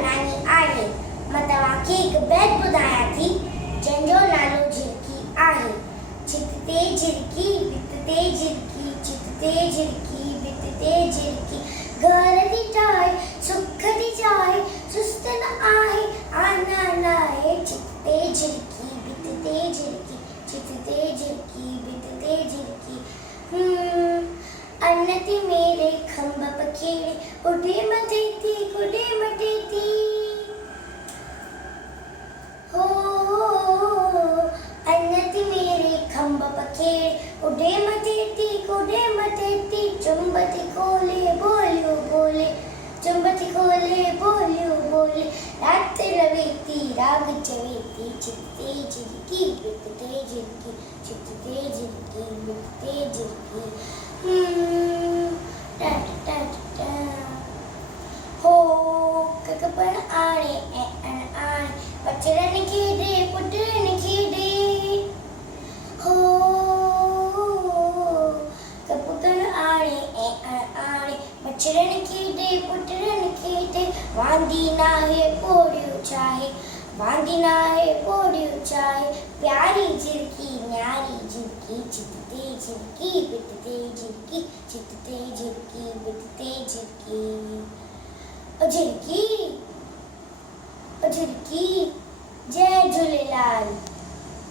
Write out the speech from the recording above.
नानी आहे। मां तव्हांखे हिकु बैत ॿुधायां थी जंहिंजो नालो झिरकी आहे। छित ते झिरकी भित ते झिरकी, छित ते झिरकी भित ते झिरकी, घर थी ठाहे सुख थी चाहे, सुस्त न आहे आना नाहे। छित ते झिरकी भित ते झिरकी, छित ते झिरकी भित ते झिरकी। अन्न थी मेरे खंभ पखेड़े, उडे मथे थी गुडे मटे थी। हो अन्न थी मेरे खंभ पखेड़े, उडे मथे थी गुडे मथे थी। चुंब थी खोले बोलियो बोले, चुंब थी खोले बोलियो बोले। रात रवे थी राग चवे थी, छित ते झिरकी भित ते झिरकी, छित ते झिरकी भित ते झिरकी। हो ककपण आणे ऐं अण आणे, बचड़नि खेॾे पुटनि खेॾे। हो ककपण आणे ऐं अण आणे, बचड़नि खेॾे पुटनि खेॾे। वांदी नाहे पोड़ियो चाहे, वांदी नाहे पोड़ियो चाहे। प्यारी झिरकी न्यारी झिरकी, छित ते झिरकी भित ते झिरकी, छित ते झिरकी भित ते झिरकी। ओ झिरकी, ओ झिरकी, जय झूलेलाल।